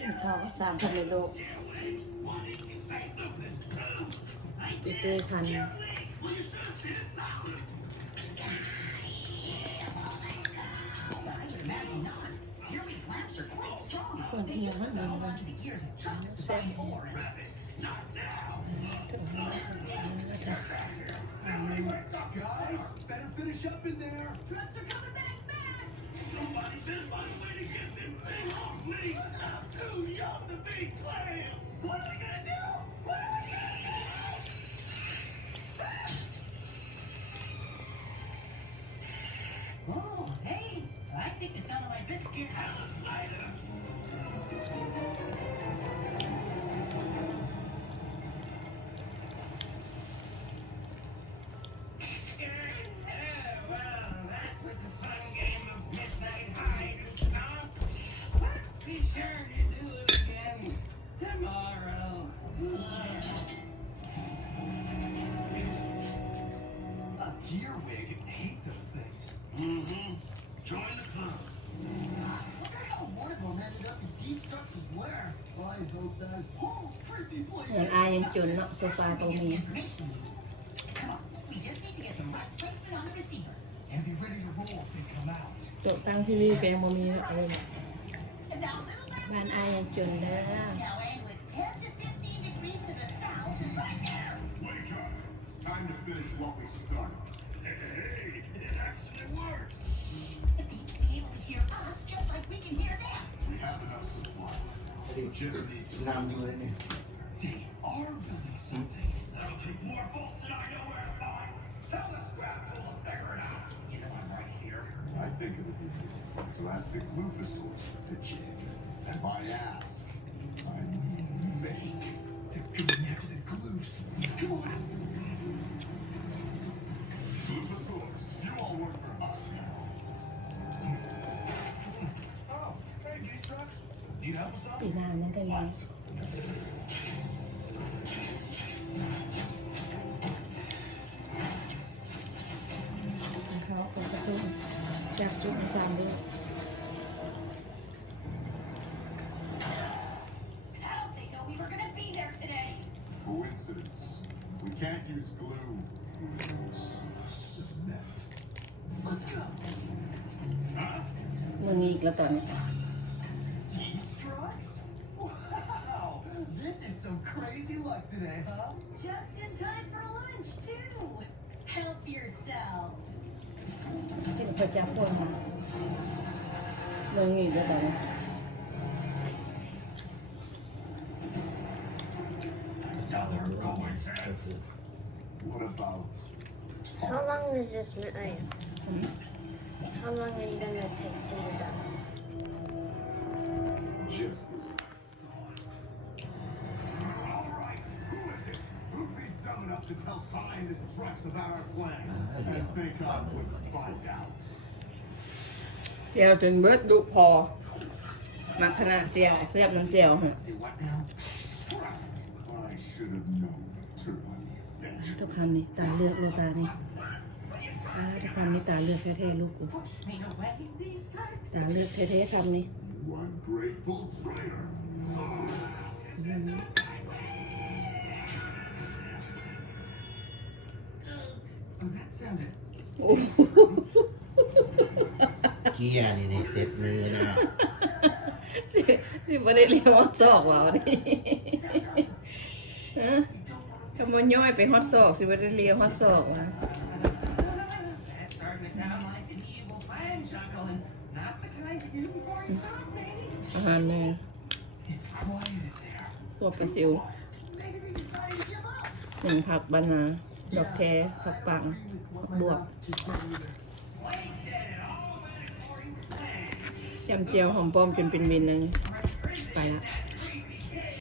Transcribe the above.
กินข้าว3,000ในโลกอีเต้พันคนเอียงมันเลยแซ่บOh, hey, I think the sound of my biscuits. Well, that was a fun game of midnight hide and stomp. Be sure to do it again tomorrow. A gear wig? Hate those things. Join the club. Wonder how one of them ended up in Destrux's lair. I hope that whole creepy place. อย่างอายังจนเนาะโซฟาตรงนี้ Information we need. Come on, we just need to get the right placement on the receiver. And be ready to roll if they come out. โต๊ะตั้งทีวีแกงบ่มีแล้วAnd now, little บ้านอายังจนเด้อ now aim with 10 to 15 degrees to the south right there. Wake up. It's time to finish what we started. Hey, it actually works. They may be able to hear us just like we can hear them. We have enough supplies. We just need to... นำเลยเนี่ย They are building something. That'll take more bolts than I know where to find. Tell the scrap tool to figure it out. You know I'm right here. I think it'll be to ask the Glufosaurs to pitch in. And by ask, I mean make. They're going after the glues. Come on. Glufosaurs, you all work for us now. Oh, hey, Destrux. Need help with ปี something? หน้ามันก็ยังเขาคนกระตุ้นจากจุดใน3ด้วย How'd they know we were gonna be there today? Coincidence. We can't use glue. We use cement. Let's go. Huh? มึงอีกแล้วตอนนี้ Destrux? Wow, this is some crazy luck today, huh? Just in time for lunch, too. Help yourselves. ที่เราจับตัวมามึงอีกแล้วตอนนี้ Another coincidence. What about... How long is this midnight? How long are you gonna take to get done? Just as I thought. All right, who is it? Who'd be dumb enough to tell Ty and his trucks about our plans and think I wouldn't find out? เจียวจนเบิดดุพอมาขนาดเจียวเสียบน้ำเจียวฮะ You what now? Scrapped. I should have known to run the engine. ทุกคำนี้ตาเลือกลูกตานี่ทุกคำนี้ตาเลือกแท้ๆลูกกู Push me away, these guys. ตาเลือกแท้ๆคำนี้ You ungrateful traitor. Oh, that sounded โอ้โห เกียร์นี่ในเซ็ตมือนะ สิบ่ได้เรียกฮอตซอกว่าวดิฮะถ้ามันย่อยไปฮอตซอกสิบ่ได้เรียกฮอตซอกว่ะ That's starting to sound like an evil plan, Chuckle, and not the kind to do before it's done, baby. อาหารแน่ it's quiet in there. พวกปลาซิว Maybe they decided to give up. หนึ่งผักบานาดอกแคผักปัง With what บว my ก mouth just said either. Wayne said it all went according to plan. จำเจียวหอมป้อมจนเป็นบินเลย Retrieve ไปละ